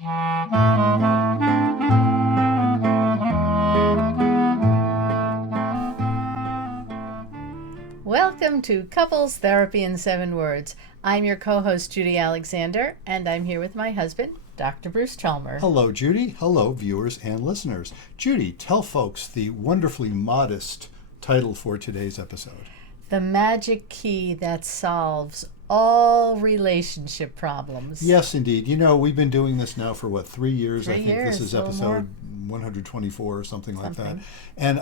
Welcome to Couples Therapy in 7 Words. I'm your co-host, Judy Alexander, and I'm here with my husband, Dr. Bruce Chalmer. Hello, Judy. Hello, viewers and listeners. Judy, tell folks the wonderfully modest title for today's episode. The magic key that solves all relationship problems. Yes, indeed. You know, we've been doing this now for 3 years? 3 I think years, this is a little more. episode 124 or something like that. And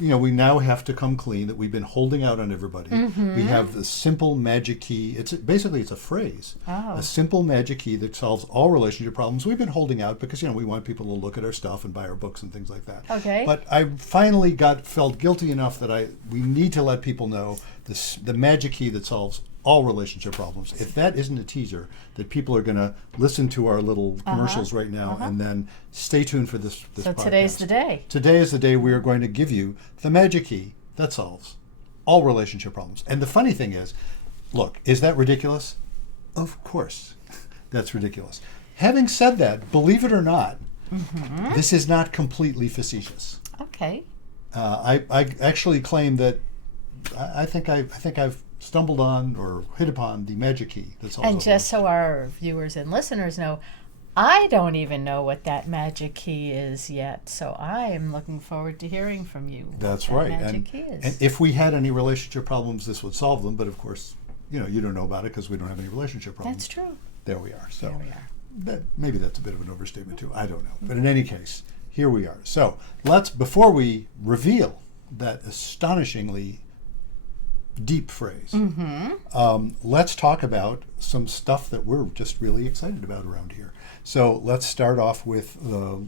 we now have to come clean that we've been holding out on everybody. We have the simple magic key. It's a phrase. A simple magic key that solves all relationship problems. We've been holding out because, we want people to look at our stuff and buy our books and things like that. Okay. But I finally felt guilty enough that we need to let people know the magic key that solves all relationship problems. If that isn't a teaser, that people are going to listen to our little commercials right now and then stay tuned for this So podcast. today's the day. Today is the day we are going to give you the magic key that solves all relationship problems. And the funny thing is, look, is that ridiculous? Of course, that's ridiculous. Having said that, believe it or not, this is not completely facetious. Okay. I actually claim that I think I've stumbled on or hit upon the magic key that solves And all just so our viewers and listeners know, I don't even know what that magic key is yet. So I am looking forward to hearing from you. That's what right. that magic key is. And if we had any relationship problems, this would solve them. But of course, you don't know about it because we don't have any relationship problems. That's true. There we are. So There we are. maybe that's a bit of an overstatement too. I don't know. But in any case, here we are. So before we reveal that astonishingly deep phrase, let's talk about some stuff that we're just really excited about around here. So let's start off with the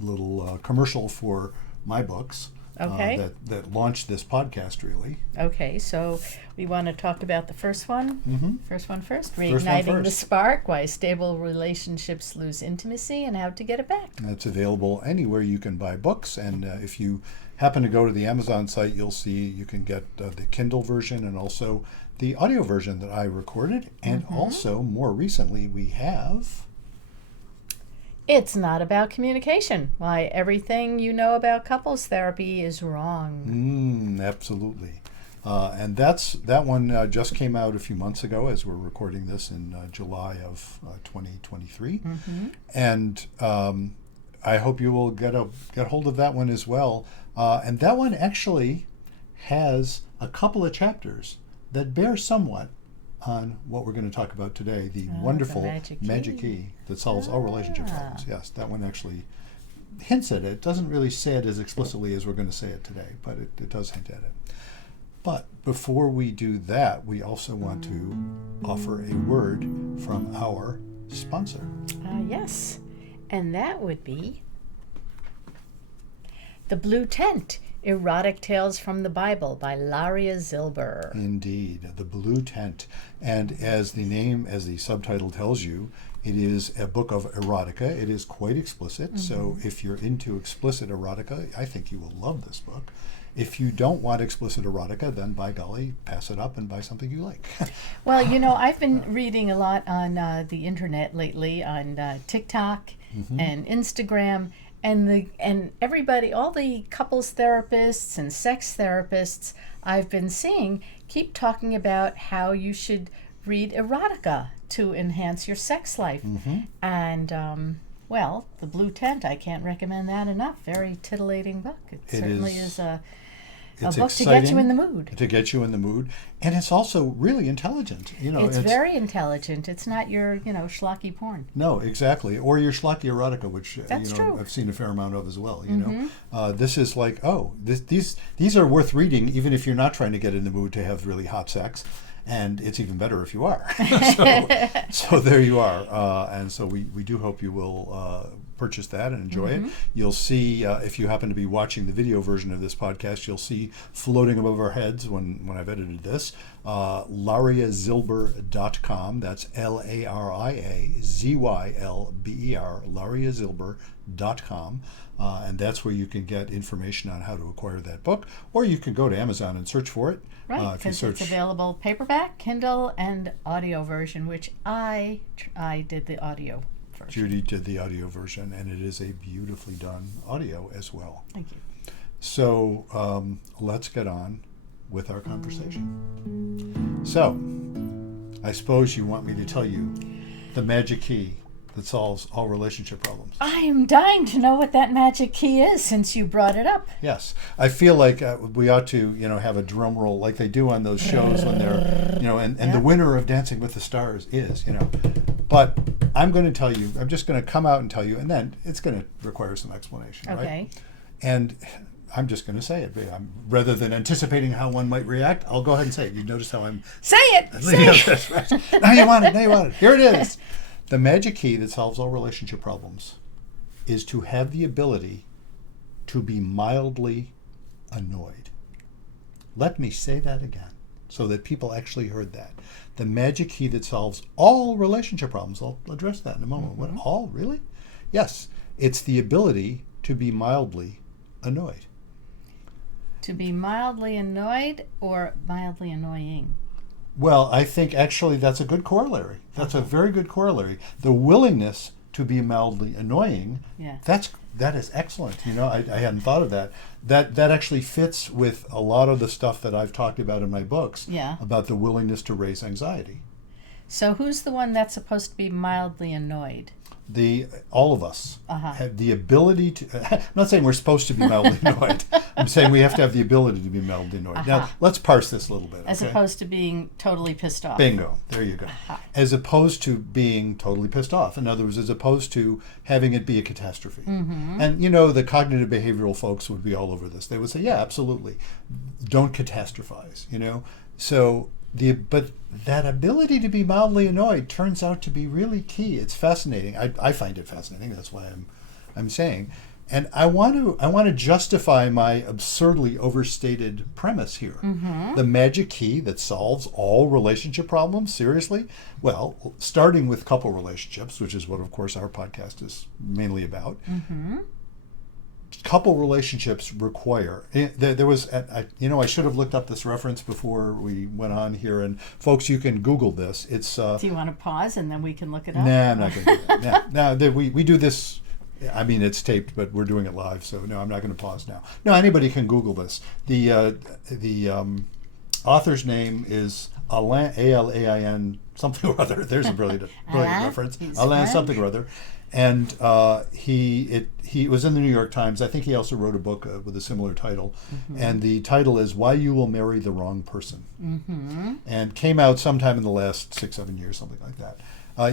little commercial for my books. Okay. That launched this podcast, really. Okay, so we want to talk about the first one. First one first. one Reigniting the first. Spark, Why Stable Relationships Lose Intimacy and How to Get It Back. It's available anywhere you can buy books, and if you happen to go to the Amazon site, you'll see you can get the Kindle version and also the audio version that I recorded. And also, more recently, we have... It's Not About Communication, Why Everything You Know About Couples Therapy is Wrong. Absolutely. And that one just came out a few months ago as we're recording this in July of 2023. And I hope you will get hold of that one as well. And that one actually has a couple of chapters that bear somewhat on what we're going to talk about today, the wonderful magic key that solves all relationship problems. Yes, that one actually hints at it. Doesn't really say it as explicitly as we're going to say it today, but it does hint at it. But before we do that, we also want to offer a word from our sponsor. Yes, and that would be The Blue Tent, Erotic Tales from the Bible by Laria Zilber. Indeed, The Blue Tent. And as the subtitle tells you, it is a book of erotica. It is quite explicit. So if you're into explicit erotica, I think you will love this book. If you don't want explicit erotica, then by golly, pass it up and buy something you like. Well, I've been reading a lot on the internet lately, on TikTok and Instagram, and everybody, all the couples therapists and sex therapists I've been seeing keep talking about how you should read erotica to enhance your sex life. And well, The Blue Tent, I can't recommend that enough. Very titillating book. It certainly is a book to get you in the mood. To get you in the mood. And it's also really intelligent. It's very intelligent. It's not your, schlocky porn. No, exactly. Or your schlocky erotica, which That's true. I've seen a fair amount of as well. This is like, these are worth reading even if you're not trying to get in the mood to have really hot sex. And it's even better if you are. So there you are. And so we do hope you will purchase that and enjoy it. You'll see, if you happen to be watching the video version of this podcast, you'll see floating above our heads when I've edited this, lariazilber.com. That's LARIAZYLBER, lariazilber.com. And that's where you can get information on how to acquire that book. Or you can go to Amazon and search for it. Right, because it's available paperback, Kindle, and audio version, which I did the audio version. Judy did the audio version, and it is a beautifully done audio as well. Thank you. So let's get on with our conversation. So, I suppose you want me to tell you the magic key that solves all relationship problems. I am dying to know what that magic key is since you brought it up. Yes, I feel like we ought to, have a drum roll like they do on those shows when they're, and the winner of Dancing with the Stars is, But I'm going to tell you, I'm just going to come out and tell you, and then it's going to require some explanation, right? Okay. And I'm just going to say it. Rather than anticipating how one might react, I'll go ahead and say it. You notice how I'm... Say it! Say it! That's right. Now you want it. Here it is. The magic key that solves all relationship problems is to have the ability to be mildly annoyed. Let me say that again so that people actually heard that. The magic key that solves all relationship problems, I'll address that in a moment. What, all, really? Yes, it's the ability to be mildly annoyed. To be mildly annoyed or mildly annoying? Well, I think actually that's a good corollary. That's a very good corollary. The willingness to be mildly annoying, that is excellent. I hadn't thought of that. That actually fits with a lot of the stuff that I've talked about in my books about the willingness to raise anxiety. So who's the one that's supposed to be mildly annoyed? All of us have the ability to... I'm not saying we're supposed to be mildly annoyed. I'm saying we have to have the ability to be mildly annoyed. Now, let's parse this a little bit. As opposed to being totally pissed off. Bingo. There you go. As opposed to being totally pissed off. In other words, as opposed to having it be a catastrophe. And, the cognitive behavioral folks would be all over this. They would say, yeah, absolutely. Don't catastrophize, So... But that ability to be mildly annoyed turns out to be really key. It's fascinating. I find it fascinating. That's why I'm saying, and I want to justify my absurdly overstated premise here. The magic key that solves all relationship problems. Seriously, well, starting with couple relationships, which is what, of course, our podcast is mainly about. Couple relationships require... There was... I should have looked up this reference before we went on here. And folks, you can Google this. It's... Do you want to pause and then we can look it up? Nah, I'm not going to do that. No, we do this... I mean, it's taped, but we're doing it live. So, no, I'm not going to pause now. No, anybody can Google this. The author's name is Alain, A-L-A-I-N, something or other. There's a brilliant reference. Alain something or other. And he was in the New York Times. I think he also wrote a book with a similar title. And the title is Why You Will Marry the Wrong Person. And came out sometime in the last 6-7 years, something like that.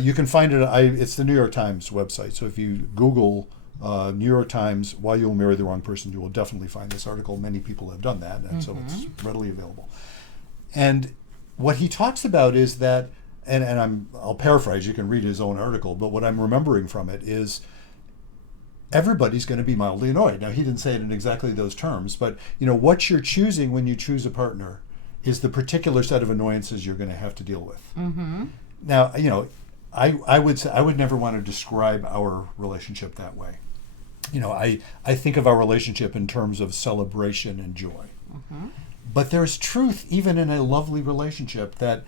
You can find it, it's the New York Times website. So if you Google New York Times, Why You Will Marry the Wrong Person, you will definitely find this article. Many people have done that, and so it's readily available. And what he talks about is that, and I'll paraphrase, you can read his own article, but what I'm remembering from it is everybody's going to be mildly annoyed. Now, he didn't say it in exactly those terms, but what you're choosing when you choose a partner is the particular set of annoyances you're going to have to deal with. Now, I would say I would never want to describe our relationship that way. I think of our relationship in terms of celebration and joy. But there's truth even in a lovely relationship that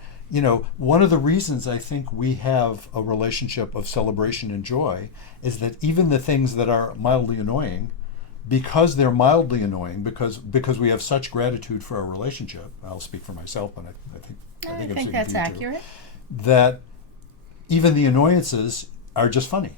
one of the reasons I think we have a relationship of celebration and joy is that even the things that are mildly annoying, because they're mildly annoying, because we have such gratitude for our relationship, I'll speak for myself, but I think that's accurate. That even the annoyances are just funny.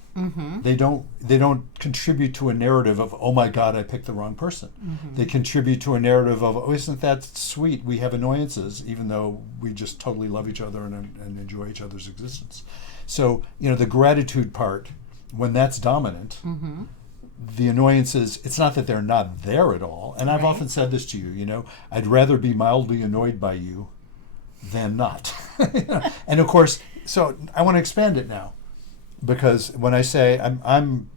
They don't contribute to a narrative of, oh my God, I picked the wrong person. They contribute to a narrative of, oh, isn't that sweet? We have annoyances, even though we just totally love each other and enjoy each other's existence. So, the gratitude part, when that's dominant, the annoyances, it's not that they're not there at all. And I've often said this to you, I'd rather be mildly annoyed by you than not. And of course, so I want to expand it now. Because when I say, I'm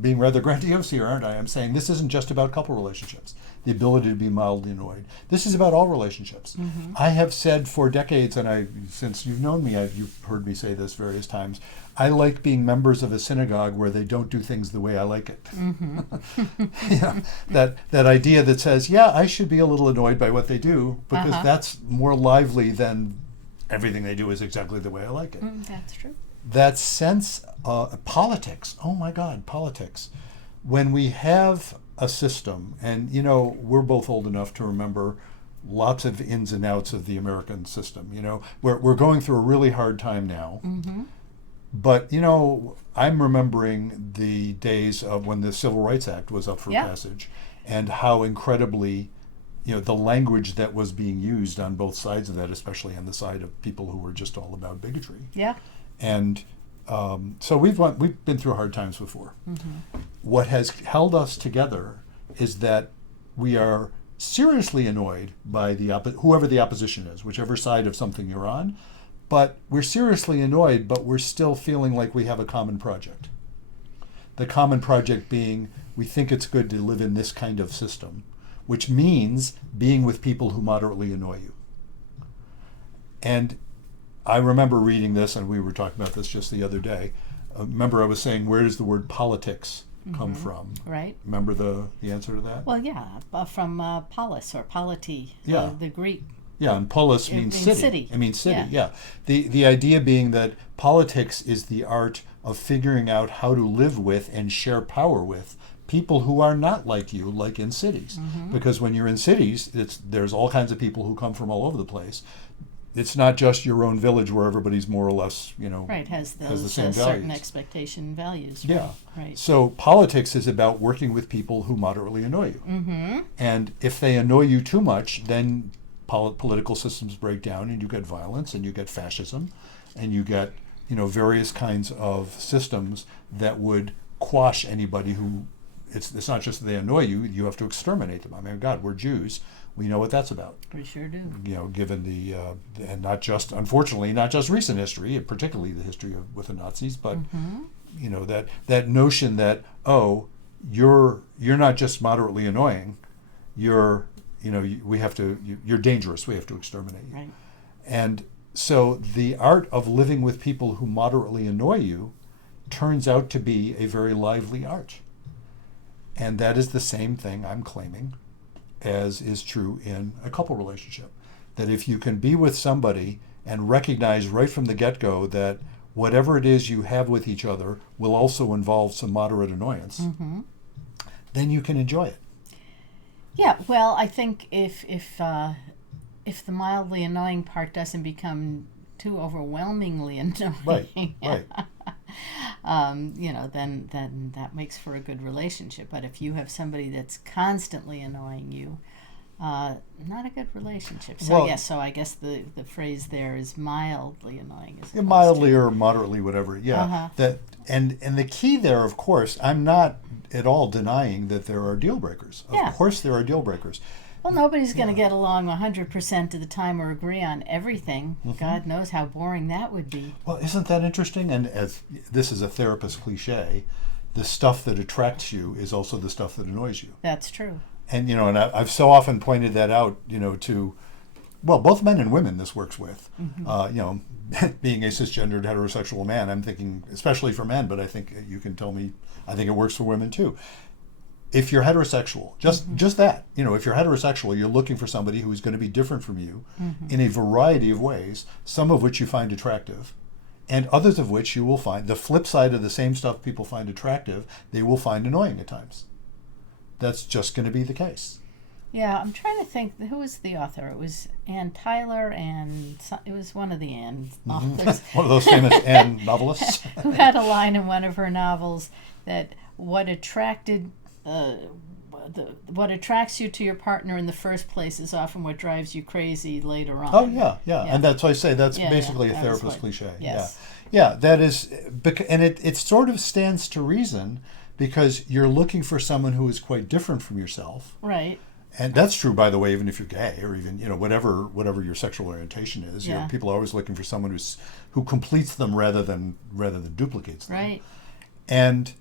being rather grandiose here, aren't I? I'm saying this isn't just about couple relationships, the ability to be mildly annoyed. This is about all relationships. I have said for decades, and since you've known me, you've heard me say this various times, I like being members of a synagogue where they don't do things the way I like it. That idea that says, I should be a little annoyed by what they do, because that's more lively than everything they do is exactly the way I like it. That's true. that sense, politics, oh my God, politics. When we have a system, and we're both old enough to remember lots of ins and outs of the American system. We're going through a really hard time now. Mm-hmm. But, I'm remembering the days of when the Civil Rights Act was up for passage, and how incredibly, the language that was being used on both sides of that, especially on the side of people who were just all about bigotry. Yeah. And so we've been through hard times before. Mm-hmm. What has held us together is that we are seriously annoyed by whoever the opposition is, whichever side of something you're on. But we're seriously annoyed, but we're still feeling like we have a common project. The common project being, we think it's good to live in this kind of system, which means being with people who moderately annoy you. And I remember reading this, and we were talking about this just the other day. Remember, I was saying, where does the word politics come from? Right. Remember the answer to that? Well, yeah, from polis or polity, the Greek. Yeah, and polis means city. It means city, yeah. The idea being that politics is the art of figuring out how to live with and share power with people who are not like you, like in cities. Mm-hmm. Because when you're in cities, there's all kinds of people who come from all over the place. It's not just your own village where everybody's more or less, right, has the same certain values. expectation values. Yeah. Right. So politics is about working with people who moderately annoy you. Mm-hmm. And if they annoy you too much, then political systems break down, and you get violence, and you get fascism, and you get various kinds of systems that would quash anybody who it's not just that they annoy you, you have to exterminate them. I mean, God, we're Jews. We know what that's about. We sure do. Given and not just, unfortunately, not just recent history, particularly the history with the Nazis, but that notion that, oh, you're not just moderately annoying, you're dangerous. We have to exterminate you. Right. And so the art of living with people who moderately annoy you turns out to be a very lively art. And that is the same thing I'm claiming as is true in a couple relationship. That if you can be with somebody and recognize right from the get-go that whatever it is you have with each other will also involve some moderate annoyance, then you can enjoy it. Yeah, well, I think if the mildly annoying part doesn't become too overwhelmingly annoying, right. Then that makes for a good relationship. But if you have somebody that's constantly annoying you, not a good relationship. So so I guess the phrase there is mildly annoying. Mildly or moderately, whatever. Yeah. That and the key there, of course, I'm not at all denying that there are deal breakers. Of course there are deal breakers. Well, nobody's going to get along 100% of the time or agree on everything. Mm-hmm. God knows how boring that would be. Well, isn't that interesting? And as this is a therapist cliche, the stuff that attracts you is also the stuff that annoys you. That's true. And and I've so often pointed that out, to, both men and women this works with. Mm-hmm. Being a cisgendered heterosexual man, I'm thinking, especially for men, but I think you can tell me, I think it works for women too. If you're heterosexual, just that, if you're heterosexual, you're looking for somebody who is going to be different from you in a variety of ways, some of which you find attractive, and others of which you will find, the flip side of the same stuff people find attractive, they will find annoying at times. That's just going to be the case. Yeah, I'm trying to think, who was the author? It was Ann Tyler, and it was one of the Ann authors. One of those famous Ann novelists. Who had a line in one of her novels that what attracts you to your partner in the first place is often what drives you crazy later on. Oh, yeah. And that's why I say that's basically a therapist cliche. Yes. Yeah, that is, and it sort of stands to reason because you're looking for someone who is quite different from yourself. Right. And that's true, by the way, even if you're gay or even, whatever your sexual orientation is. Yeah. People are always looking for someone who completes them rather than duplicates them. Right. And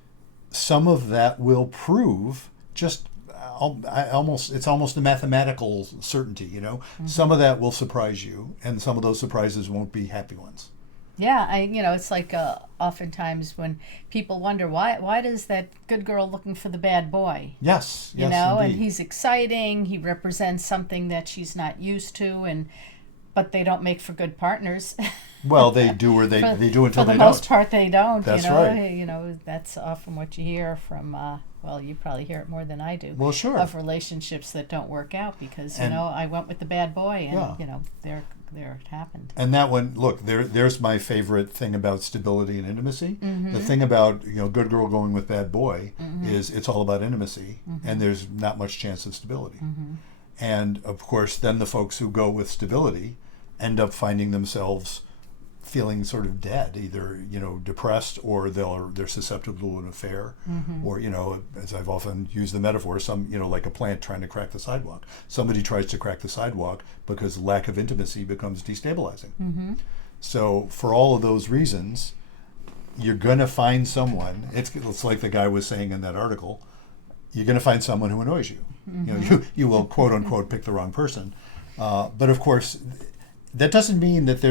some of that will prove just it's almost a mathematical certainty, Mm-hmm. Some of that will surprise you, and some of those surprises won't be happy ones. Yeah, it's like oftentimes when people wonder why does that good girl looking for the bad boy? Yes, and he's exciting. He represents something that she's not used to, and but they don't make for good partners. Well, they do, or they do until for the they most don't. part, they don't. That's you know, right. you know, that's often what you hear from. Well, you probably hear it more than I do. Well, sure. Of relationships that don't work out because And- I went with the bad boy, and Yeah. there it happened. And that one, look, there's my favorite thing about stability and intimacy. The thing about, good girl going with bad boy is it's all about intimacy, and there's not much chance of stability. And of course, then the folks who go with stability end up finding themselves feeling sort of dead, either depressed, or they're susceptible to an affair, or as I've often used the metaphor, some like a plant trying to crack the sidewalk. Somebody tries to crack the sidewalk because lack of intimacy becomes destabilizing. So for all of those reasons, you're going to find someone. It's like the guy was saying in that article. You're going to find someone who annoys you. You will quote unquote pick the wrong person, but of course, that doesn't mean that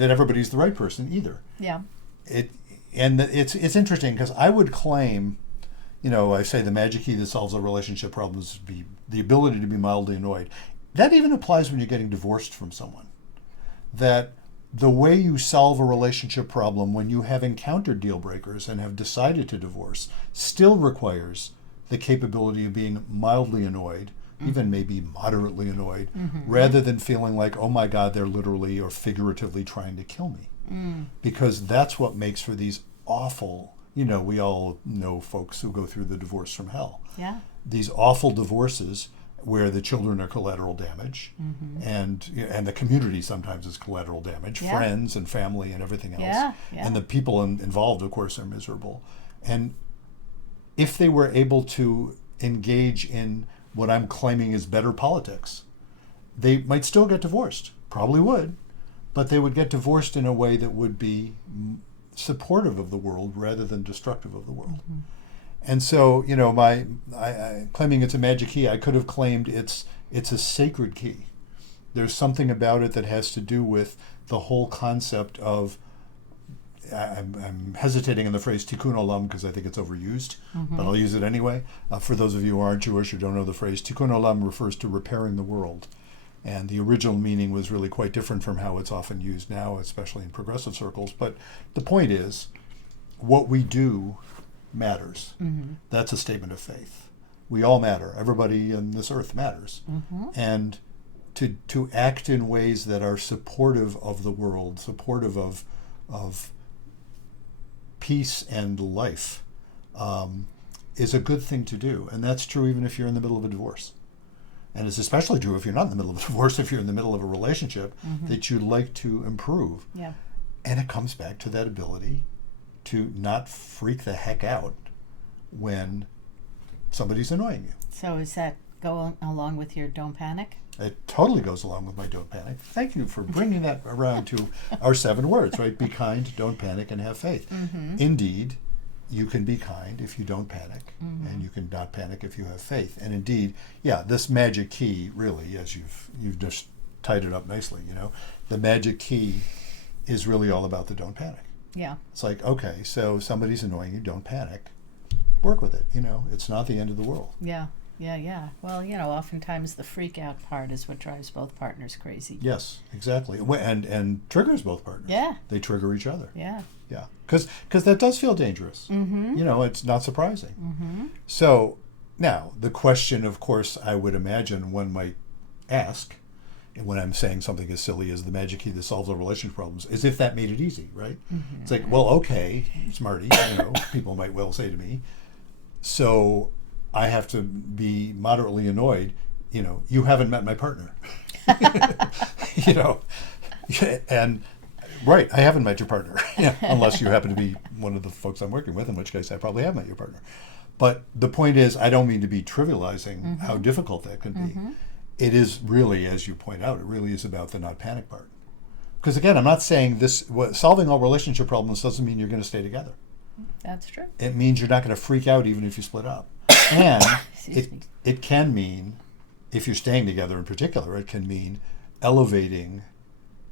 everybody's the right person either. Yeah. It's interesting because I would claim, I say the magic key that solves all relationship problems would be the ability to be mildly annoyed. That even applies when you're getting divorced from someone. That the way you solve a relationship problem when you have encountered deal breakers and have decided to divorce still requires the capability of being mildly annoyed, even maybe moderately annoyed, rather than feeling like, oh my God, they're literally or figuratively trying to kill me. Because that's what makes for these awful, we all know folks who go through the divorce from hell. Yeah. These awful divorces where the children are collateral damage, and the community sometimes is collateral damage, friends and family and everything else. And the people involved, of course, are miserable. And if they were able to engage in what I'm claiming is better politics, they might still get divorced. Probably would, but they would get divorced in a way that would be supportive of the world rather than destructive of the world. And so, I claiming it's a magic key, I could have claimed it's a sacred key. There's something about it that has to do with the whole concept of, I'm hesitating on the phrase tikkun olam because I think it's overused, but I'll use it anyway. For those of you who aren't Jewish or don't know the phrase, tikkun olam refers to repairing the world. And the original meaning was really quite different from how it's often used now, especially in progressive circles. But the point is, what we do matters. That's a statement of faith. We all matter. Everybody on this earth matters. And to act in ways that are supportive of the world, supportive of peace and life, is a good thing to do. And that's true even if you're in the middle of a divorce. And it's especially true if you're not in the middle of a divorce, if you're in the middle of a relationship that you'd like to improve. Yeah. And it comes back to that ability to not freak the heck out when somebody's annoying you. So is that go along with your don't panic? It totally goes along with my don't panic. Thank you for bringing that around to our 7 words, right? Be kind, don't panic, and have faith. Indeed, you can be kind if you don't panic, and you can not panic if you have faith. And indeed, this magic key, really, as you've just tied it up nicely, the magic key is really all about the don't panic. Yeah. It's like, okay, so somebody's annoying you, don't panic. Work with it, it's not the end of the world. Yeah. Well, oftentimes the freak out part is what drives both partners crazy. Yes, exactly. And triggers both partners. Yeah. They trigger each other. Yeah. Yeah. Because that does feel dangerous. It's not surprising. So now the question, of course, I would imagine one might ask, when I'm saying something as silly as the magic key that solves all relationship problems, is if that made it easy, right? It's like, well, okay, smarty, people might well say to me, so I have to be moderately annoyed, you haven't met my partner. And right, I haven't met your partner, unless you happen to be one of the folks I'm working with, in which case I probably have met your partner. But the point is, I don't mean to be trivializing how difficult that can be. It is really, as you point out, it really is about the not panic part. Because again, I'm not saying solving all relationship problems doesn't mean you're going to stay together. That's true. It means you're not going to freak out even if you split up. And it can mean, if you're staying together in particular, it can mean elevating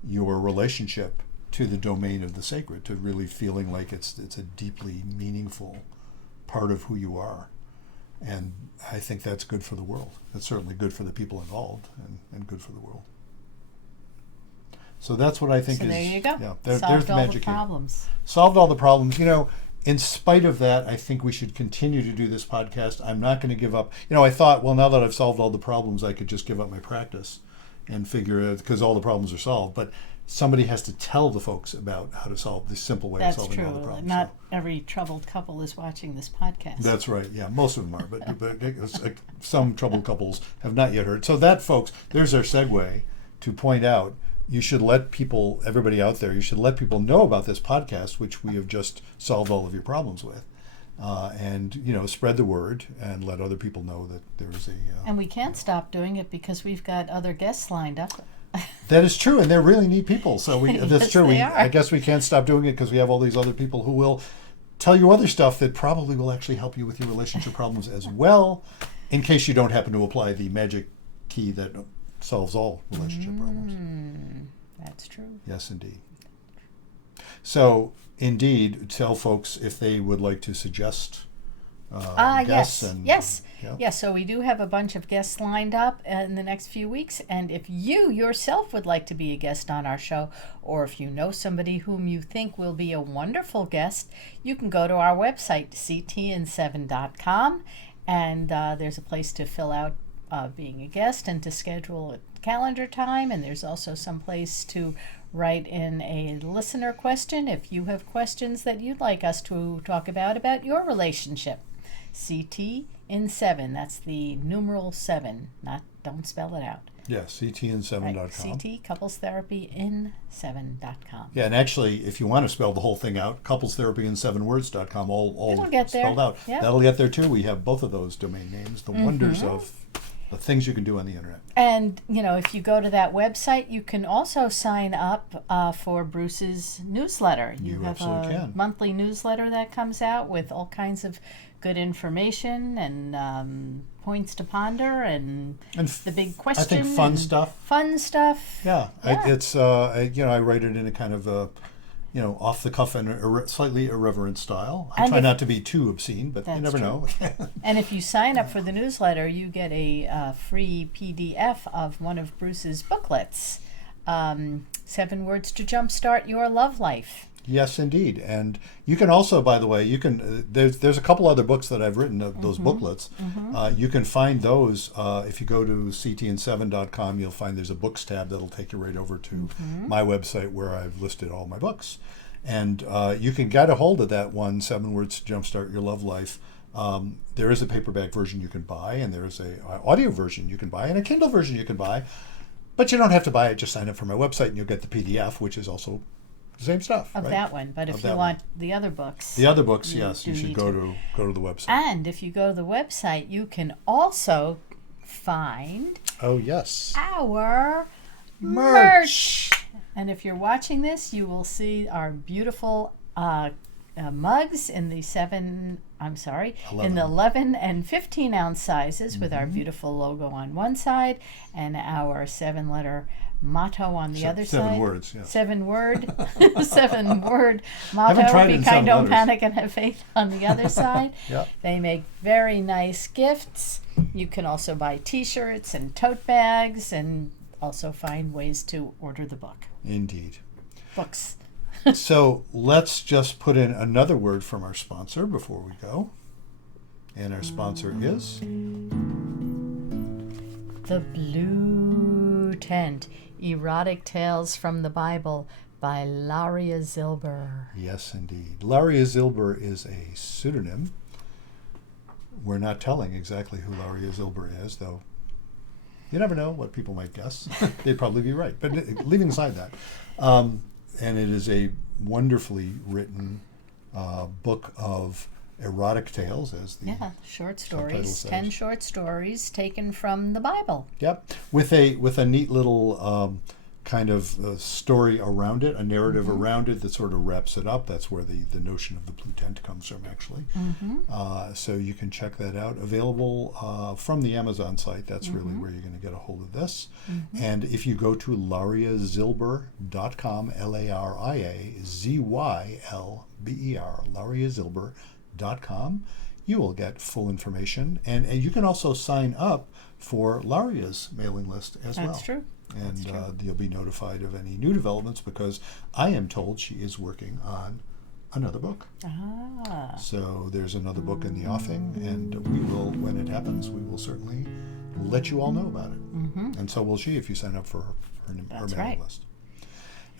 your relationship to the domain of the sacred, to really feeling like it's a deeply meaningful part of who you are. And I think that's good for the world. It's certainly good for the people involved and good for the world. So that's what I think So is. there you go. Yeah, Solved there's the all magic the key. problems. Solved all the problems. In spite of that, I think we should continue to do this podcast. I'm not going to give up. I thought, well, now that I've solved all the problems, I could just give up my practice and figure it, because all the problems are solved. But somebody has to tell the folks about how to solve the simple way That's of solving all the true. problems. Not every troubled couple is watching this podcast. That's right. Yeah, most of them are, but some troubled couples have not yet heard. So that, folks, there's our segue to point out. You should let everybody out there, you should let people know about this podcast, which we have just solved all of your problems with. And spread the word and let other people know that there's a. And we can't stop doing it because we've got other guests lined up. That is true, and they're really neat people. So that's Yes, true. they are. I guess we can't stop doing it because we have all these other people who will tell you other stuff that probably will actually help you with your relationship problems as well, in case you don't happen to apply the magic key that solves all relationship problems. That's true. Yes, indeed. So, indeed, tell folks if they would like to suggest guests. Yes. Yeah. Yes, so we do have a bunch of guests lined up in the next few weeks. And if you yourself would like to be a guest on our show, or if you know somebody whom you think will be a wonderful guest, you can go to our website, ctn7.com, and there's a place to fill out being a guest and to schedule a calendar time. And there's also some place to write in a listener question if you have questions that you'd like us to talk about your relationship. CT in 7, that's the numeral 7, don't spell it out. Yeah, ctn7.com. Right. CT, couples therapy in 7.com. Yeah, and actually, if you want to spell the whole thing out, couplestherapyin7words.com, all It'll get there. spelled out. Yep. That'll get there too. We have both of those domain names, the wonders of the things you can do on the internet. And, if you go to that website, you can also sign up for Bruce's newsletter. You have absolutely a can. monthly newsletter that comes out with all kinds of good information and points to ponder and the big question. I think fun stuff. Fun stuff. Yeah, Yeah. it's I write it in a kind of a off the cuff and slightly irreverent style. I And try if- not to be too obscene, but you That's never true. know. And if you sign up for the newsletter, you get a free PDF of one of Bruce's booklets, 7 Words to Jumpstart Your Love Life. Yes, indeed. And you can also, by the way, there's a couple other books that I've written of those booklets. You can find those if you go to ctn7.com. You'll find there's a books tab that'll take you right over to my website where I've listed all my books. And you can get a hold of that one, 7 Words to Jumpstart Your Love Life. There is a paperback version you can buy, and there's a audio version you can buy, and a Kindle version you can buy. But you don't have to buy it. Just sign up for my website, and you'll get the PDF, which is also the same stuff. Of right? that one. But Of if you that want the other books. The other books, You yes, you do should need go to the website. And if you go to the website, you can also find Oh yes, our merch. And if you're watching this, you will see our beautiful mugs in the 11 and 15 ounce sizes with our beautiful logo on one side and our 7-letter motto on the other side. 7 words, yes. 7-word Haven't motto: tried it be in kind, 7 don't letters. panic, and have faith on the other side. Yeah. They make very nice gifts. You can also buy t-shirts and tote bags and also find ways to order the book. Indeed. Books. So let's just put in another word from our sponsor before we go. And our sponsor is The Blue Tent: Erotic Tales from the Bible by Laria Zilber. Yes, indeed. Laria Zilber is a pseudonym. We're not telling exactly who Laria Zilber is, though. You never know what people might guess. They'd probably be right. But leaving aside that, and it is a wonderfully written book of erotic tales, as the Short subtitle stories. says. 10 short stories taken from the Bible. Yep, with a neat little kind of story around it, a narrative around it that sort of wraps it up. That's where the notion of the blue tent comes from, actually. So you can check that out. Available from the Amazon site. That's really where you're going to get a hold of this. And if you go to lariazilber.com, LARIAZYLBER, lariazilber.com, you will get full information. And you can also sign up for Laria's mailing list as well. That's true. And you'll be notified of any new developments because I am told she is working on another book. Ah. So there's another book in the offing, and we will, when it happens, we will certainly let you all know about it. Mm-hmm. And so will she if you sign up for her That's mailing right. list.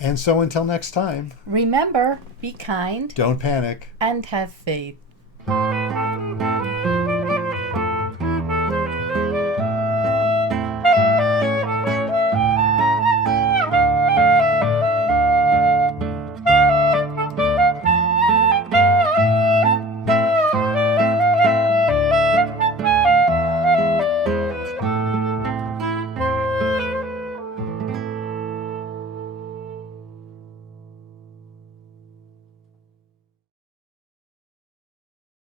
And so until next time, Remember, be kind don't panic. and have faith.